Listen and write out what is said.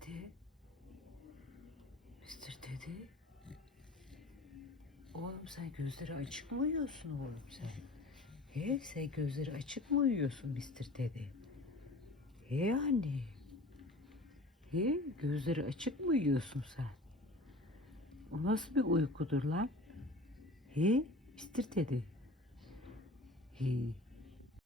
Teddy. Mr. Teddy. Oğlum sen gözleri açık mı uyuyorsun oğlum sen? Sen gözleri açık mı uyuyorsun Mr. Teddy? Anne. Gözleri açık mı uyuyorsun sen? O nasıl bir uykudur lan? Mr. Teddy.